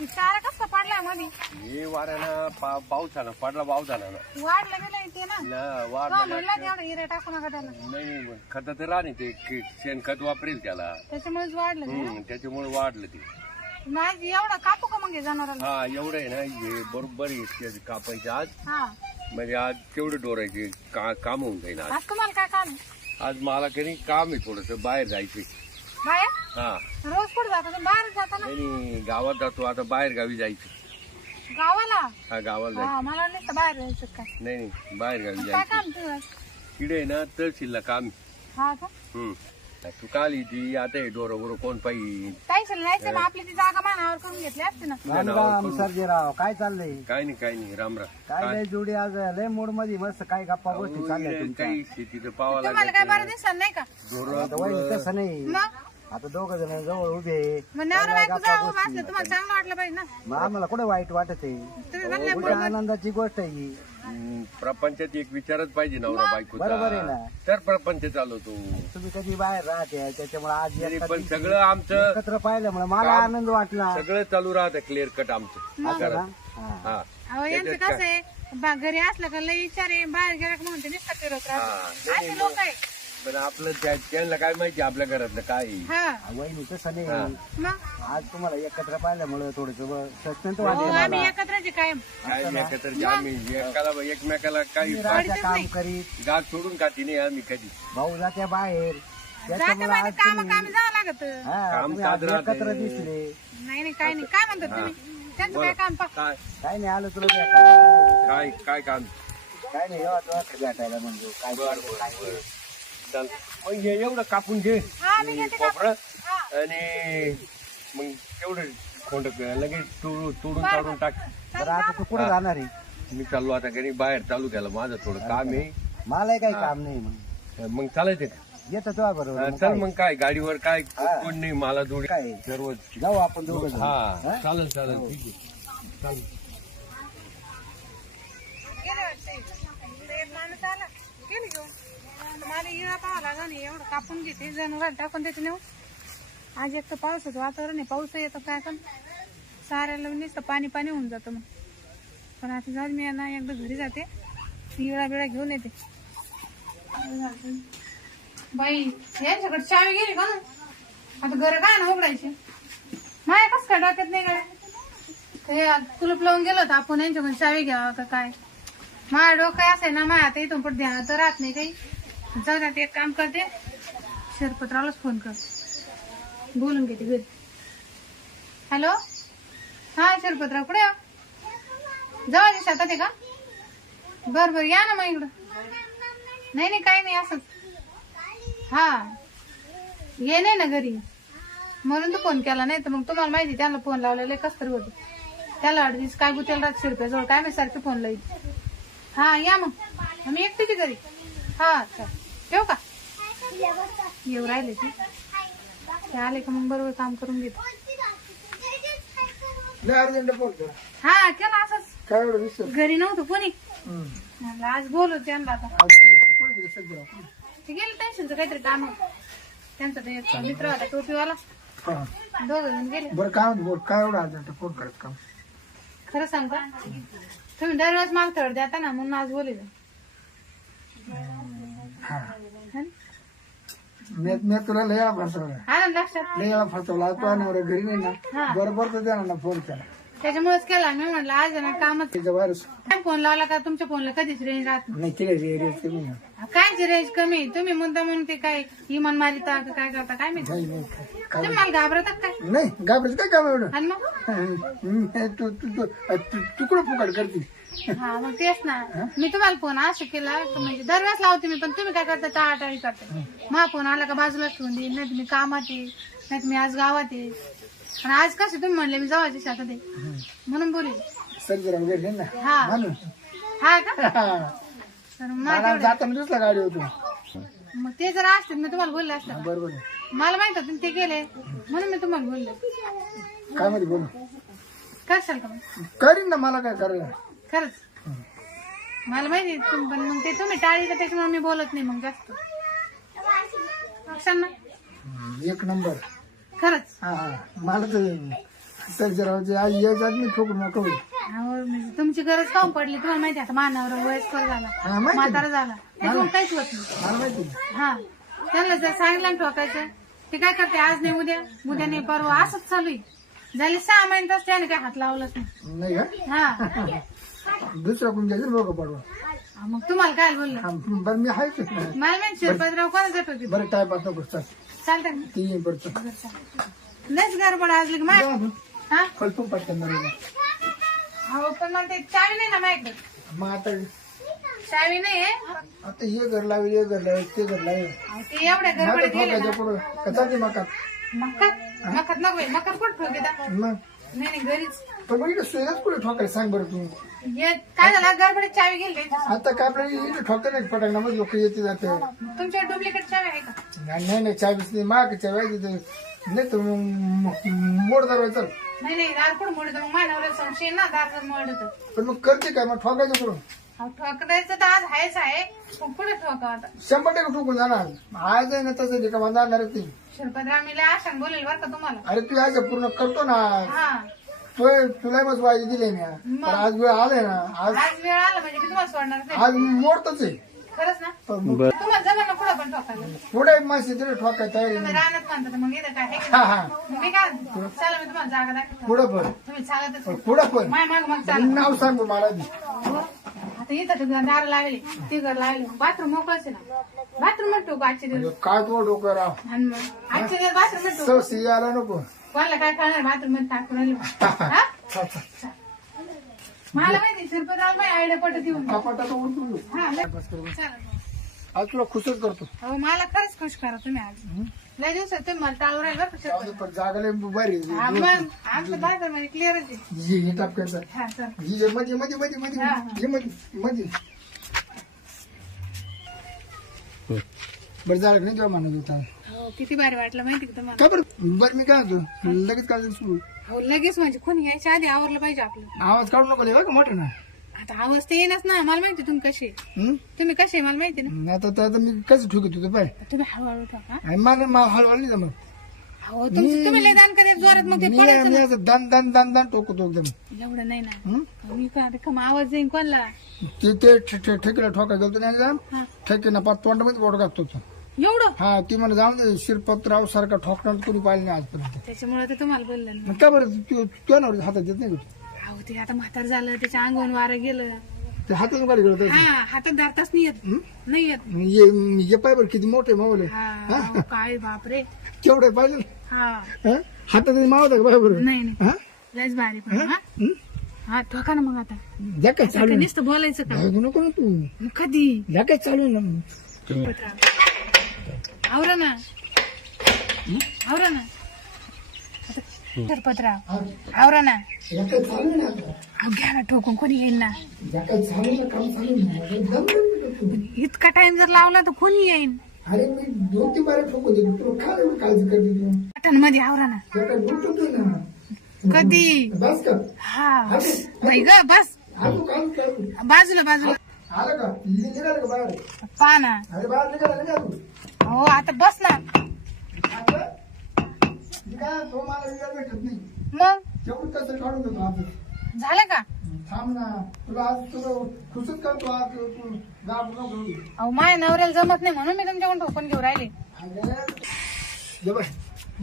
चारा कसा पडलायमध्ये हे वाऱ्यानं पा- पावसानं पडला पावसानं ना. वाढलं गेलं ते ना. ना तो वाढ म्हणला तेवढं हिरे टाकू नका त्याला. नाही खत तर राहणे ते की शेणखत वापरेल त्याला. त्याच्यामुळेच वाढलं ते. हम्म, त्याच्यामुळे वाढलं ते. माझ एवढं कापू का मग हे जनावराला? हा एवढं आहे ना हे बरोबर आहे ते कापायचे आज. हा. म्हणजे आज तेवढं डोरायचे का काम होऊन जाईल आज. आज तुम्हाला काय काम आज मला काही काम आहे थोडस बाहेर जायचंय. बाहेर? हा. रोज कुठे जाता? तुम्ही बाहेर जाता ना? नाही गावात जातो. आता बाहेर गावी जायचं. गावाला? हा गावाला जायचं. हा मला वाटलं बाहेर जायचं काय? नाही नाही बाहेर गावी काय जायचं. काम तुझं? किडे आहे ना तहसीलला काम आहे. हा का? हम्म. तू काल ती आता हे डोरं बरोबर कोण पाहिजे? काही नाही मग आपली ती जागा मानावर करून घेतली असते ना. नाही, राम राम सर्जेराव काय चाललंय? काय नाही काय नाही रामराम काय लय जोडी आज लय मूडमध्ये मस्त काय गप्पा गोष्टी चालल्या काय तुमच्या. काही शेतीचं पावा तुम्हाला काय लागेल. बरं दिसत नाही का? ढोरं आता तसं नाही. मग? आता दोघ जण जवळ उभे आहे. मग नवरा बायको जाऊ वाचलं तुम्हाला चांगलं वाटलं पाहिजे ना? मग आम्हाला कुठे वाईट वाटत आहे? तुम्ही म्हणले उलट आनंदाची गोष्ट आहे ही. हम्म, प्रपंचात एक विचारच पाहिजे नवरा बरोबर आहे बायकोचा ना. तर प्रपंच चालवतो. तुम्ही कधी बाहेर राहते त्याच्यामुळे आज तरी पण सगळं आमचं एकत्र पाहिल्यामुळे मला आनंद वाटला. सगळं चालू राहतं क्लिअर कट आमचं. असं ना? हा. हा. अहो यांचं कसं आहे? बा- घरी असलं का लई विचार आहे बाहेर गेला का म्हणते फिरत हा, राहतो असे लोक आहे. पण आपलं त्या- त्यांना काय माहिती आपल्या घरातलं काय आहे. हा. वहिनी तसं नाही. मग? आज तुम्हाला एकत्र पाहिल्यामुळे थोडस सस्पेन्स हो आम्ही मला एकत्रच आहे कायम. काय एकत्र जे आम्ही एकाला एकमेकाला काही काम करीत. गाठ सोडून खाती नाही आम्ही कधी? भाऊ जात्या बाहेर. जाते त्याच्यामुळे पाहिजे आज काम तुम्ही काम जावं लागत. हा, काम तुम्ही आज साध राहते. एकत्र दिसले. नाही नाही काय नाही. काय म्हणतात तुम्ही? त्यांचं काय काम पा काय? काय नाही आलं तुला भेटायला. काय काय काम? काय नाही येवा तुला भेटायला म्हणजे काय काय चाल. मग हे एवढं कापून घे. हा मी घेते का खोबरं आणि मग तेवढं खोंड लगेच तोडून तोडून काढून टाक. बरं आता तू कुठे जाणार आहे? मी चाललो आता घरी बाहेर चालू केलं माझं थोडं काम आहे. मला काही काम नाही मग. मग चालायचं का? येतो तुझ्या बरोबर. हा, मग चल काय? मग काय गाडीवर काय हा. कोण नाही मला जोडी काय? सर्व जाऊ आपण दोघं जण. हा? चालेल चालेल ठीक आहे. चालेल गेले वाटते इकडे एक माणूस आला गेली घेऊन आता इळा पाहा एवढं कापून घेते जनावर टाकून देते नेऊ. आज एक तर पावसाचं वातावरण आहे पाऊस येतो काय पण. साऱ्याला नुसतं पाणी पाणी होऊन जातं मग. पण आता झालं मी ना एकदा घरी जाते. इळा बिळा घेऊन येते. बाई यांच्याकडे चावी गेली का? ना आता घर काय ना उघडायची? माया कस काय डोक्यात नाही काय ते कुलूप लावून गेलो होतं आपण यांच्याकडून चावी घ्यावा का काय? माझ्या डोकं असं आहे ना माझ्या आता इथून पण ध्यान तर राहत नाही काही. जाऊ द्या एक काम करते शेरपत्रालाच फोन कर. बोलून घेते घरी हॅलो हा शेरपत्रा कुठे जाऊ जवळ शेतात आहे का? बर बर या ना मग इकडं. नाही नाही काही नाही असंच. हा. ये नाही ना घरी. म्हणून तू फोन केला नाही तर मग तुम्हाला माहिती त्यांना फोन लावलेला कस तरी होतं. त्याला अडतीस काय गुतेल रातशे रुपये काय मी सारखे फोन लाईल हा या मग मी एकटी की घरी? हा चल. ठेवू का? येऊ राहिले ते. ते आले का मग बरोबर काम करून घेते. हा केला असंच. घरी नव्हतं कोणी. म्हणलं आज बोलू त्यांना आता. ते गेले टेन्शनचं काहीतरी काम होतं त्यांचा ते एक मित्र होता टोपीवाला. दोघ जण गेले. बरं काय म्हणतो? बोल काय एवढं अर्जंट फोन करत काम? खरं सांग का? तुम्ही दरवेळेस मला थर्ड देता ना म्हणून आज बोलले. हा मी मी तुला लय वेळा फसवला आनंद लक्षात लय वेळा फसवला तू आणि घरी नाही. ना बरोबर तर ना फोन केला त्याच्यामुळेच केला मी म्हणलं आज आहे ना कामच काय फोन लावला का तुमच्या फोनला कधीच रेंज राहत नाही केले रे रे ते नाही नाही कायची रेंज कमी तुम्ही मुद्दा म्हणून ते काय इमान मारिता का काय करता काय माहिती नाही, नाही तुम्ही मला घाबरतात काय नाही घाबरायचं काय काम एवढं आणि मग हम्म, तू तू तू तू फुकट करते हा मग तेच ना. मी तुम्हाला फोन असं केला का म्हणजे दरवेळेस लावते मी पण तुम्ही काय करता? टाळाटाळी करता. माझा फोन आला का बाजूला ठेवून देईन नाही तुम्ही कामात आहे नाही मी आज गावात आहे आणि आज कसं तुम्ही म्हणले मी जवळच्या शेतात आहे. म्हणून बोलले. सर्जरा वगैरे ना? हा. म्हणून? हा का? हा. तर मग मला जाताना दुसरा गाडी होतो. मग ते जर असते मी तुम्हाला बोलले असतं. बरोबर आहे. मला माहीत होतं ते गेले. म्हणून मी तुम्हाला बोलले. काय मध्ये बोलू? करशाल का? मग? करीन ना मला काय करायला. खरंच. मला माहिती तुम- पण मग ते तुम्ही टाळी तर त्याच्यामुळे मी बोलत नाही मग जास्त? ना एक नंबर. खरंच. हा हा. मला तर तर जरा आई यायचं मी ठोकून मोकळं होईल अहो, म्हणजे तुमची गरज काऊन पडली? तुम्हाला माहिती आहे आता मानावर वयस्कर हा, झाला माहिती. म्हातारा झाला. त्याच्यामुळे काहीच होत नाही. मला माहिती आहे. हा. त्यांना जर सांगितलं ना ठोकायचं ते काय करते? आज नाही उद्या. उद्या नाही परवा असंच चालू आहे. झाले सहा महिने तर त्याने काय हात लावलाच नाही. नाही का? हा. दुसरा कोण घ्यायचं बघा पडवा. हा, मग तुम्हाला काय बोललं हा, बरं मी आहेच ना. मला माहिती शिरपतराव बरं टायपास नको चल. चालतंय ना? ती येईन परत. बरं, चालतंय. लयच गडबड आज लगे माय. हा? कल्पून पटकन बरं हो पण मग ते चावी नाही ना माझ्याकडे? मग आता चावी नाही आहे? आता हे घर लावेल हे घर लावेल ते घर लावेल. अहो, ते एवढ्या गडबडीत गेले ना. पुढं. का चालते मका? मक्कात मक्कात नको बाई, मक्कात कुठं मग. नाही नाही घरीच. पण मग इकडे सुविधाच कुठे ठोकायला सांग बरं तू. काय झालं? गडबडीत चावी गेली आता काय आपल्याला इकडे ठोकता नाही लोक येते जाते. तुमच्या डुप्लिकेट चावी आहे का? नाही नाही चावीस नाही माग चावी नाही तर मग मोड दरवाजा चल. नाही नाही दार कुठं मोडत? मग मानवलं संशय ना दार मोडत पण मग करते काय? मग ठोकायचं करून तर आज आहेच आहे. पण कुठे ठोका आता? शंभर टक्के ठोकून जाणार. आज आहे ना तसं ते का जाणार ते. शिरपतराव मी लय आशान बोलेल बरं का तुम्हाला? अरे तू आज पूर्ण करतो ना हा. तो तुला मग वाजी दिले ना पण आज वेळ आलाय ना. आज आज वेळ आला म्हणजे मी तुम्हाला सोडणार नाही आज मोडतच आहे. खरंच ना? पण तुम्हाला जमा ना कुठं पण ठोकायला? पुढे मासे ठोकाय तयारी तुम्ही नाही राहणार म्हणता मग इथं काय हा मग मी काय? चला मी तुम्हाला जागा दाखवतो. पुढं पण. तुम्ही चालतच पण. पुढं पण माग मग नाव सांगू मला आधी. हो. आता इथं दार लावले ते घर लावले बाथरूम मोकळच ना. बाथरूम म्हणतो का आजचे दिवस. काय तो डोकं राव? आणि मग आजचे दिवस बाथरूम सव यायला नको. कोणाला काय कळणार बाथरूममध्ये टाकून आले. हा? मला माहिती शिरपतराव आयडिया पटत येऊन कपाटात उठून घेऊ. हा लय- चला. आज तुला खुशच करतो. हो मला खरंच खुश करा तुम्ही आज. लय दिवसात तुम्ही मला टाळू राहील बरं का आहे. हा, मग आमचं बाजारमध्ये क्लिअरच आहे ही हे टापक्याचं हा चल ही जे मध्ये मध्ये मध्ये मध्ये हा. हे मध्ये मध्ये बरं झालं नाही जेव्हा म्हणत होता. हो किती भारी वाटलं माहिती का तुम्हाला? का बरं? बरं मी काय म्हणतो लगेच काय सुरू. हो लगेच म्हणजे कोणी यायच्या आधी आवरलं पाहिजे आपलं. आवाज काढू नको लय बरं का मोठं ना? आता आवाज तर येईनच ना. मला माहिती तुम्ही कसे हं? तुम्ही कसे मला माहिती ना. आता तर आता मी कसं ठोकत होतो पाय? तुम्ही हळूहळू ठोका आणि मला मला हलवायला नाही जमत. हो तुमचं तुम्ही लय दान करेल जोरात मग ते मी पडायचं मी असं दान दान दान दान टोकतो एकदम ना एवढं नाही ना. हं? मी काय आता कम आवाज कोणला? ते ते ठे- ठे- ठेकीला ठोका गेलो नाही जाम. हा. ठेकीना पाच तोंडामध्ये बोट. एवढं? हा ती मला जाऊन दे शिरपतराव सारखा ठोकणार कोणी पाहिलं नाही आजपर्यंत. त्याच्यामुळे तुम्हाला बोललं ना मग का बरं? तू तुझ्या नवऱ्याच्या हातात देत नाही का तू? ते आता म्हातार झालं त्याच्या अंगण वारं गेलं. ते हातात काय गेलं हा हातात धरताच नाही येत. नाही येत. ये ये पाय बरं किती मोठे मोबाईल आहे. हा अहो, काय बापरे. केवढे पाहिजे हा. हा? हातात मावत का पाय बरं नाही नाही. हा? लयच भारी पण हा? हं? हा? ठोका ना मग आता. जा काय चालू आहे? नुसतं बोलायचं का? नको ना तू. मग कधी? जा काय चालू आहे ना. आवरा ना आवरा ना. सरपतराव आवरा ना? अहो, घ्या ठोकून कोणी येईल ना. इतका टाइम जर लावला तर कोणी येईन? अरे मी दोन तीन बारे ठोकू दे तुला काय एवढी काळजी करते तू मध्ये आवरा ना. काय कधी? बस का हा. बाई ग बस. हा तू काम कर बाजूला बाजूला. आलं का? निघालं का बाहेर? पहा ना. अरे बाहेर निघाला तू? हो आता बस ना. निघा तो मला भेटत नाही. मग? तेवढं कसं काढून देतो आपण. झालं का? थांब ना तुला आज तुला खुशच करतो आज तू गाठ नको. अहो माय नवऱ्याला जमत नाही म्हणून मी तुमच्याकडून ठोकून घेऊ राहिले. ये बाय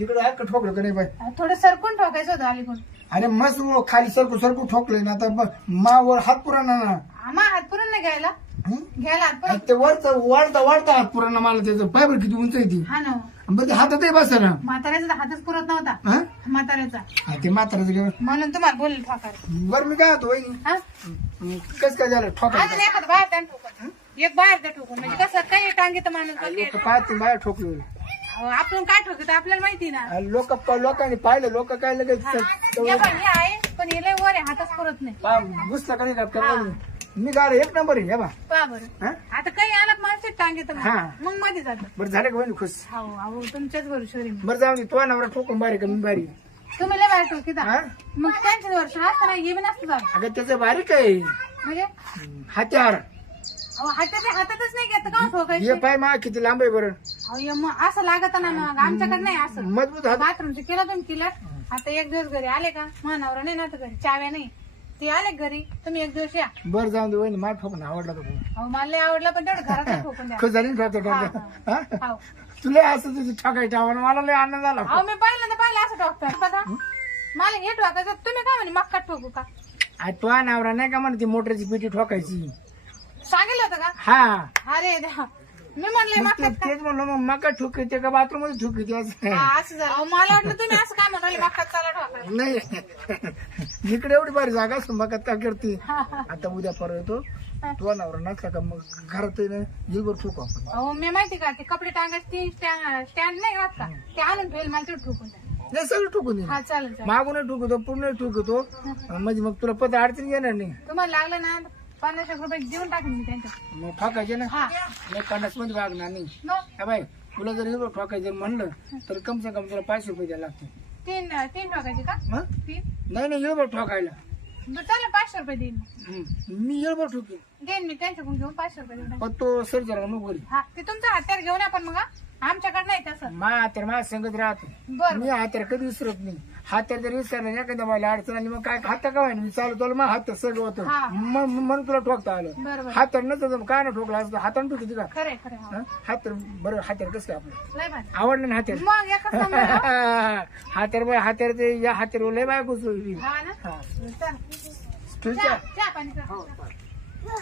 इकडे आहे का ठोकलं का नाही बाय अहो, थोडं सरकून ठोकायचं होतं अलीकडून. अरे मस्त वो खाली सरकू सरकू ठोकले ना आता ब- मावर हात पुराणा ना. आम्हा हात पुरून नाही घ्यायला? हं? घ्यायला हात पुरून आणि ते वरचा वाढता वाढता हात पुराणा मला त्याचं. पाय बरं किती उंच आहे ती. हा ना. बरं ते हातातही बसा ना म्हाताऱ्याचा तर हातच पुरत नव्हता. हा? म्हाताऱ्याचा. हा, ते म्हाताराचं घेऊन म्हणून तुम्हाला बोलले ठोकार बरं मी काय होतो वहिनी? हा? कस काय झालं? ठोका अजून एखादं बाहेर द्या ना ठोकून एक बाहेर द्या ठोकून म्हणजे कसं काही टांगीत माणूस. लोक पाहते बाहेर ठोकलो. अहो, आपण काय ठोकतो आपल्याला माहिती ना. लोक लोकांनी पाहिलं लोक काय लगेच हे. आहे पण हे लय वर आहे हातच पुरत नाही. घुसला का नाही? मी गाडी एक नंबर आहे हे बा. पहा बरं. हा? आता काही आलं माणसं टांगीत हा. मग मध्ये जात. बरं झालं का बहिणी खुश? हो अहो तुमच्याच आहे मी. बरं जाऊ दे तो नवरा ठोकून बारी का मी बारी तुम्ही लय बाहेर ठोकीता. हा? मग त्यांच्या वर्ष असतं ना हे बी नसतं झालं अगं त्याचं बारीक आहे. म्हणजे? हात्यार. अहो हातात हातातच नाही घेत. का ठोकायचं? हे पाय मा किती लांब आहे बरं. अहो, हे मग असं लागत ना मग. आमच्याकडे नाही असं. मजबूत हात. बाथरूमचं केलं तुम्ही केलं. आता एक दिवस घरी आले का? मानावर नाही ना आता घरी. चाव्या नाही. ते आले घरी तुम्ही एक दिवस या. बरं जाऊन दे वहिनी मला ठोकून आवडला तो फोन. अहो मला लय आवडला पण तेवढं घरात ठोकून द्या. खुश झाली ना ठोकतो हा, ठोकतो तुला असं तुझी ठोकाय टावा मला लय आनंद झाला. अहो मी पहिल्यांदा पाहिलं असं डॉक्टर बघा मला हे ठोकायचं तुम्ही काय म्हणे मक्का ठोकू का? आ, तो नवरा नाही का म्हणते मोटरची पेटी ठोकायची? सांगितलं होतं का? हा. अरे देवा. मी म्हणले मग ते- तेच म्हणलं मग मका ठोकते का? बाथरूममध्ये ठोकते असं. हा, असं झालं. अहो, मला वाटलं तुम्ही असं काय म्हणाले मक्का चला ठोकायला नाही. इकडे एवढी भारी जागा असतो मका काय करते. आता उद्या परवा येतो. तो नवरा नसला का? मग घरात येईल ठोकू आपण. अहो मी माहिती का ते कपडे टांगायचे तीन स्टँड स्टँड नाही राहत का? ते आणून ठेवेल मला ठोकून द्या. नाही सगळं ठोकून देईल हा चालेल चालेल. मागून ठोकतो पूर्ण ठोकतो. म्हणजे मग तुला पद अडचण येणार नाही. तुम्हाला लागलं ना पन्नास एक रुपये देऊन टाकेन मी त्यांच्या. मग ठोकायचे ना? हा. मी पन्नासमध्ये वागणार नाही. नो हा बाई तुला जर हिरो ठोकायचं म्हणलं तर कम से कम तुला पाचशे रुपये द्यायला लागते तीन तीन ठोकायचे का? हं? तीन? नाही नाही हिरो ठोकायला. बरं चालेल पाचशे रुपये देईन. मग. हं. मी हिरो ठोकेन. देईन मी त्यांच्याकडून घेऊन पाचशे रुपये देऊन टाकेन. पण तो मग घरी हा ते तुमचं हत्यार घेऊन या पण मग हा. आमच्याकडे नाही तसं मा हात्यार माझ्या संगत राहतो बरं मी हात्यार कधी विसरत नाही हात्यार जर विसरला नाही एखाद्या मला अडचण आली मग काय हात का व्हायला मी चालू मग हात सगळं होतं हा. मग म्हणून तुला ठोकता आलं बरं बरं हात्यार नसतं तर काय ना ठोकला असतं हाताने ठोकते का खरे खरे हो. हात्यार बरं हात्यार कसं काय आपलं लय भारी आवडलं ना हात्यार मग एकच नंबर हो. हात्यार बाय हात्यार ते या लय बाय हा ना हा चल ठीक चहा आहे चहा पाणी कर.